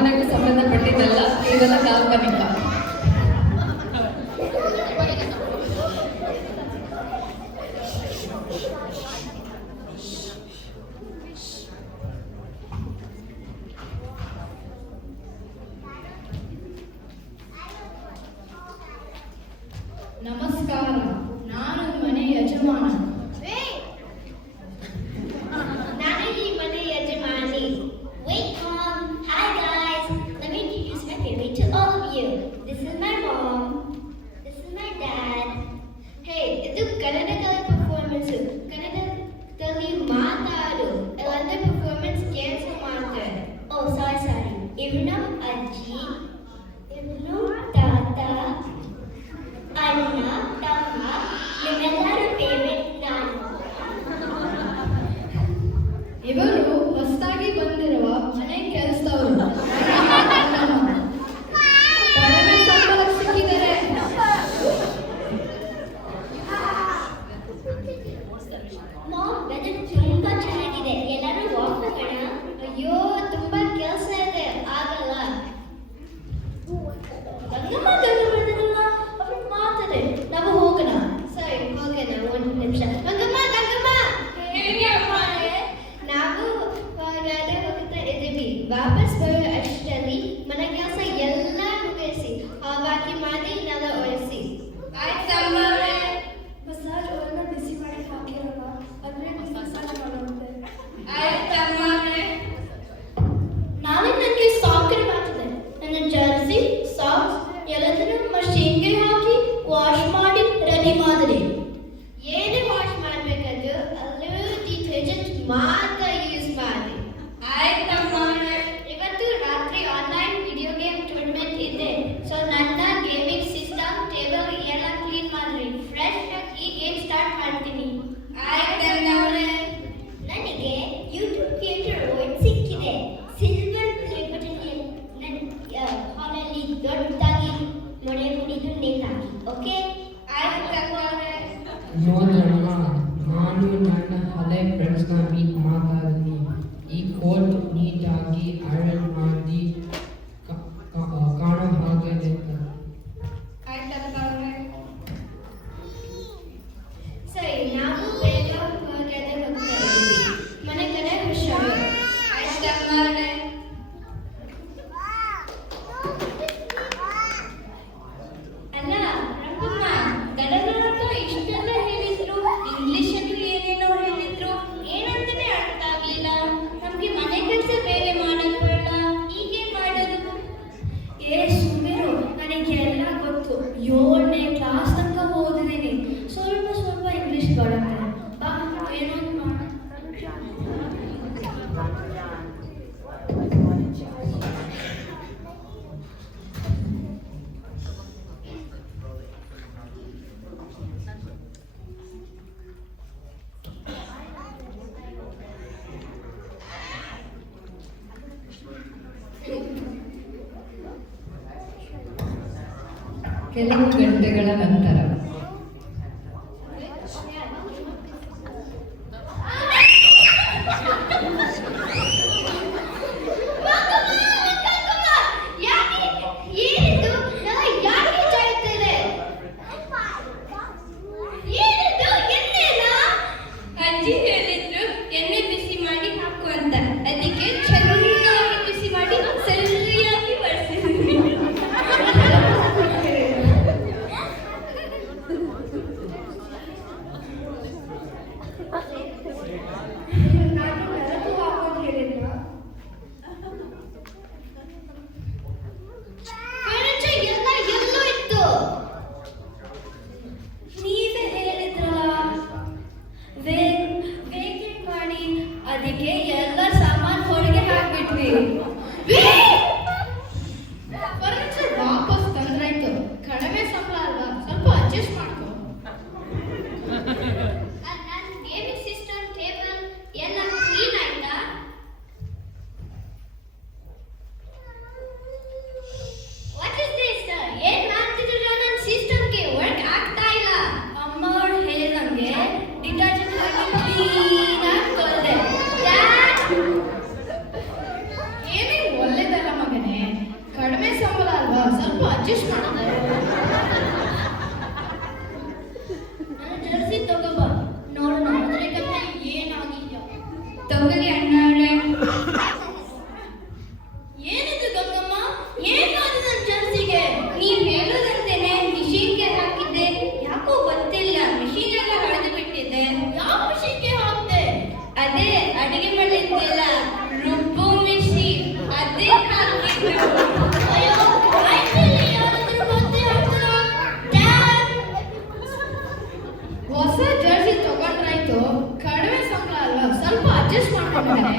ಭಾವನೆಗೂ ಸಂಬಂಧಪಟ್ಟಿದ್ದಲ್ಲ, ಕೇವಲ ಕಾಲ್ಪನಿಕ. ನಮಸ್ಕಾರ, ನಾನು ಮನೆ ಯಜಮಾನ. ನಾನು ಈ ಮನೆ ಯಜಮಾನಿ. Wait, mom. Hi guys. Let me introduce my family to all of you. This is my mom. This is my dad. Hey, ಇದು ಕನ್ನಡದ ಪರ್ಫಾರ್ಮೆನ್ಸ್. ಕನ್ನಡದಲ್ಲಿ ಮಾತಾಡು. ಎಲ್ಲಂದ್ರೆ ಪರ್ಫಾರ್ಮೆನ್ಸ್ ಕ್ಯಾನ್ಸಲ್ ಮಾಡ್ತಾರೆ. Oh, sorry. ಇವ್ರು ನಮ್ಮ ಅಜ್ಜಿ, ಇವ್ರು ತಾತ, ಅಣ್ಣ, ತಮ್ಮ, ನಿಮ್ಮೆಲ್ಲರ ಫೇವರೇಟ್ ನಾನು. ಇವರು ಹೊಸದಾಗಿ ಬಂದಿರುವ ಮನೆ ಕೆಲಸದವರು. ಕಡಿಮೆ ಸಂಬಳ ಸಿಕ್ಕಿದ್ದಾರೆ. ಮಾಮ್, ವೆದರ್ ತುಂಬಾ ಚೆನ್ನಾಗಿದೆ. ಎಲ್ಲರೂ ವಾಕ್ ಹೋಗೋಣ. ಅಯ್ಯೋ, ತುಂಬಾ ಕೆಲಸ ಇದೆ, ಆಗಲ್ಲ. ಗಂಗಮ್ಮ ಅವ್ರು ಮಾತಾಡೆ. ನಾವು ಹೋಗೋಣ. ಸರಿ, ಹೋಗೋಣ. ಒಂದು ನಿಮಿಷ. ಗಂಗಮ್ಮ ನಾವು ಹೊರಗಡೆ ಹೋಗ್ತಾ ಇದ್ದೀವಿ. ವಾಪಸ್ ಬರೋ ಅಷ್ಟರಲ್ಲಿ ಮನೆ ಕೆಲಸ ಎಲ್ಲ ಮುಗಿಸಿ, ಹಾಗಾಗಿ ಮಾಡಿ ನೆಲ ಒರೆಸಿ. ಆಯ್ತಮ್ಮ. ಮಸಾಜ್ ಒಳಗೆ ಬಿಸಿ ಮಾಡಿ ಹಾಕಿರಲ್ಲ, ಅಂದ್ರೆ ಮಸಾಜ್ ಮಾಡುತ್ತೆ. ಆಯ್ತಮ್ಮ. ನಾಳೆ ನನಗೆ ಸಾಕರ್ ಮಾಡ್ತಿದೆ. ನನ್ನ ಜರ್ಸಿ, ಸಾಕ್ಸ್ ಎಲ್ಲದನ್ನು ಮಷೀನ್ಗೆ ಹಾಕಿ ವಾಶ್ ಮಾಡಿ ರೆಡಿ ಮಾಡಿದೆ. ಏನು ವಾಶ್ ಮಾಡಬೇಕಂದ್ರೆ ಅಲ್ಲೂ ಡಿಟರ್ಜೆಂಟ್ ಮಾತ್ರ ಯೂಸ್ ಮಾಡಿ. ಆಯ್ತಮ್ಮ. ಇವತ್ತು ರಾತ್ರಿ ಆನ್ಲೈನ್ ವಿಡಿಯೋ ಗೇಮ್ ಟೂರ್ನಮೆಂಟ್ ಇದೆ. ಸೊ ನನ್ನ ಗೇಮಿಂಗ್ ಸಿಸ್ಟಮ್ ಟೇಬಲ್ ಎಲ್ಲ ಕ್ಲೀನ್ ಮಾಡ್ರಿ. ಫ್ರೆಶ್ ಆಗಿ ಈ ಗೇಮ್ ಸ್ಟಾರ್ಟ್ ಮಾಡ್ತೀನಿ. ಆಯ್ತಮ್ಮವ್ರೆ. ನನಗೆ ಯೂಟ್ಯೂಬ್ ಕ್ರಿಯೇಟರ್ ಅವಾರ್ಡ್ ಸಿಕ್ಕಿದೆ. ಸಿಲ್ವರ್ ಪ್ಲೇ ಬಟನ್ ನನ್ನ ಹಾಲಲ್ಲಿ ದೊಡ್ಡದಾಗಿ ಮೊಳೆ ಹೊಡಿದು ನೇತಾಕಿ. ಓಕೆ? ಆಯ್ತಮ್ಮವ್ರೆ. ನೋಡೋಣ, ನಾನು ನನ್ನ ಹಳೆ ಫ್ರೆಂಡ್ಸ್ನ ಮೀಟ್ ಮಾತಾಡಿದ್ದೀನಿ. ಈ ಕೋಟ್ ನೀಟಾಗಿ ಐರನ್ ಮಾಡಿ ಕಾಣೋ ಹಾಗೆ ಇರ್ತದೆ. ಆಯ್ತಮ್ಮವ್ರೆ. ಸರಿ, ನಾವು ಬೇಗ ಹೊರಗಡೆ ಹೋಗ್ತಾ ಇದ್ದೀವಿ. ಮನೆ ಕಡೆ ಹುಷಾರು. ಆಯ್ತಮ್ಮವ್ರೆ. ಅಲ್ಲ ರಂಗಮ್ಮ, ದಡದಡತ ಇಷ್ಟೆಲ್ಲ ಹೇಳಿದ್ರು, ಇಂಗ್ಲಿಷಲ್ಲಿ ಏನೇನೋ ಹೇಳಿದ್ರು, ಏನಂತಾನೆ ಅರ್ಥ ಆಗ್ಲಿಲ್ಲ. ನಮ್ಗೆ ಮನೆ ಕೆಲಸ ಬೇರೆ ಮಾಡೋದು ಬೇಡ, ಹೀಗೆ ಮಾಡೋದು. ಸುಮ್ಮನೆ ನನಗೆಲ್ಲ ಗೊತ್ತು. 7ನೇ ಕ್ಲಾಸ್ ತನಕ ಓದಿದ್ದೀನಿ. ಸ್ವಲ್ಪ ಇಂಗ್ಲಿಷ್ ಬರುತ್ತೆ. ಬಾ, ಏನೋ ಮಾಡ. ಕೆಲವು ಗಂಟೆಗಳ ನಂತರ ಅಜ್ಜಿ ಹೇಳಿದ್ರು ಎಣ್ಣೆ ಬಿಸಿ ಮಾಡಿ ಹಾಕು ಅಂತ. ಅದಕ್ಕೆ ಚೆನ್ನಾಗಿ ಬಿಸಿ ಮಾಡಿ ಸರಿಯಾಗಿ ಬಳಸಿದ್ವಿ. ಕಣೆ.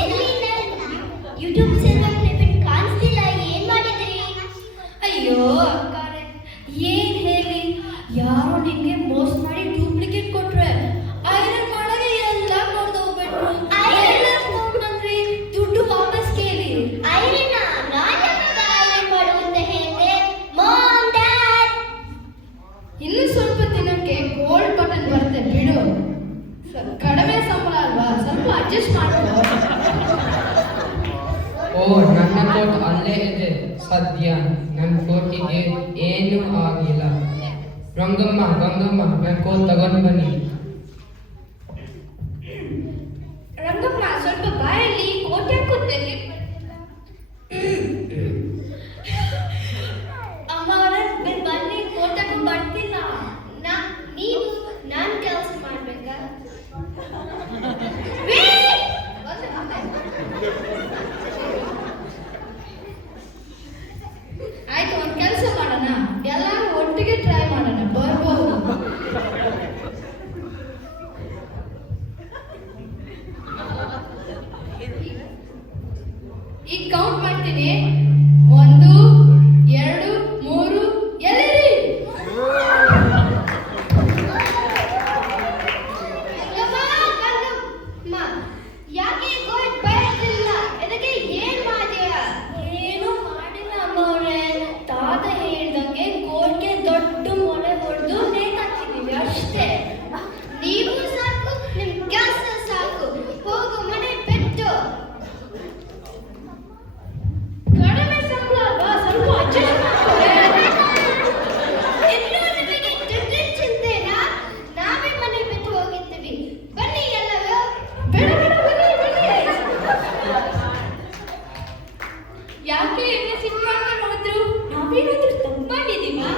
ಎಲ್ಲಿ ಯೂಟ್ಯೂಬ್ ಚಾನಲ್ ಕ್ಲಿಪ್ ಕಾಣಿಸ್ತಿಲ್ಲ, ಏನ್ ಮಾಡಿದ್ರಿ? ಅಯ್ಯೋ ಅಕ್ಕಾರೆ, ಏನ್ ಹೇಳಿ, ಯಾರೋ ನಿಂಗೆ ಮೋಸ ಮಾಡಿ ಡೂಪ್ಲಿಕೇಟ್ ಕೊಟ್ರೆ ಐರನ್ ಮಾಡಾಗೆ ಎಲ್ಲ ಕೊಡ್ದು ಹೋಗ್ಬಿಟ್ರು. ಐರನ್ ಬಂದ್ರಿ, ದುಡ್ಡು ವಾಪಸ್ ಕೇಳಿ. ಐರನ್ನ ನಾನು ಐರನ್ ಮಾಡುವಂತ ಹೇಳಿದೆ. ಮಾಮ್, ಡ್ಯಾಡ್, ಇನ್ನು ಸ್ವಲ್ಪ ದಿನಕ್ಕೆ ಗೋಲ್ಡ್ ಬಟನ್ ಬರುತ್ತೆ ಬಿಡು. ಕಡಿಮೆ ಸಂಬಳ ಅಲ್ವಾ, ಸ್ವಲ್ಪ ಅಡ್ಜಸ್ಟ್ ಮಾಡ್ಕೋ. ಓ ನನ್ನ ಕೋಟ್ ಅಲ್ಲೇ ಇದೆ ಸದ್ಯ. ನನ್ನ ಕೋಟಿಗೆ ಏನೂ ಆಗಿಲ್ಲ. ಗಂಗಮ್ಮ ನನ್ನ ಕೋಟ್ ತಗೊಂಡು ಬನ್ನಿ. ರಂಗಮ್ಮ ಸ್ವಲ್ಪ ಬಾಯಲ್ಲಿ ಕೋಟೆ ಕೂತಲ್ಲಿ. ಅಮ್ಮ ಅವರೇ ಬನ್ನಿ, ಕೋಟೆಗೂ ಬರ್ತಿಲ್ಲ. ನೀವು ನಾನು ಕೆಲಸ ಮಾಡ್ಬೇಕಾ? ಆಯ್ತು, ಒಂದು ಕೆಲಸ ಮಾಡೋಣ, ಎಲ್ಲರೂ ಒಟ್ಟಿಗೆ ಟ್ರೈ ಮಾಡೋಣ, ಬರ್ಬೋದು. ಈಗ ಕೌಂಟ್ ಮಾಡ್ತೀನಿ. 1 2 3 ಎಲ್ಲಿರಿ? ಗಂಗಮ್ಮ, ಯಾಕೆ ಗೋಲ್ಡ್ ಬಯಸಿಲ್ಲ? ಇದಕ್ಕೆ ಏನ್ ಮಾಡಿಯಾ? ಏನು ಮಾಡಿಲ್ಲ ಅಮ್ಮ ಅವರೇ. ತಾತ ಹೇಳ್ದಂಗೆ ಗೋಲ್ಡ್ಗೆ ದೊಡ್ಡ ಮೊಳೆ ಹೊಡೆದು ನೇತಾಕಿದೀವಿ ಅಷ್ಟೇ. ನೀವು ಸಾಕು, ನಿಮ್ ಕೆಲಸ ಸಾಕು. ಹೋಗು ಮನೆ ಬಿಟ್ಟು. ಕಡಿಮೆ ಸಂಬಳ ಅಲ್ವಾ, ಸ್ವಲ್ಪ ಅಡ್ಜಸ್ಟ್ ಮಾಡ್ಕೊಳ್ಳಿ. ಇನ್ನು ನಿಮಗೆ ದುಡ್ಡಿನ ಚಿಂತೆನಾ? ನಾವೇ ಮನೆ ಬಿಟ್ಟು ಹೋಗಿರ್ತೀವಿ. ಬನ್ನಿ ಎಲ್ಲರೂ. ಬೇಡ ಬೇಡ, ಬನ್ನಿ ಬನ್ನಿ. ಯಾಕೆ ಎಣ್ಣೆ ಸಿಟ್ಟು ಮಾಡ್ಕೊಂಡು ಹೋದ್ರು? ನಾವೇನಾದ್ರೂ ತಪ್ಪು ಮಾಡಿದೀವಾ?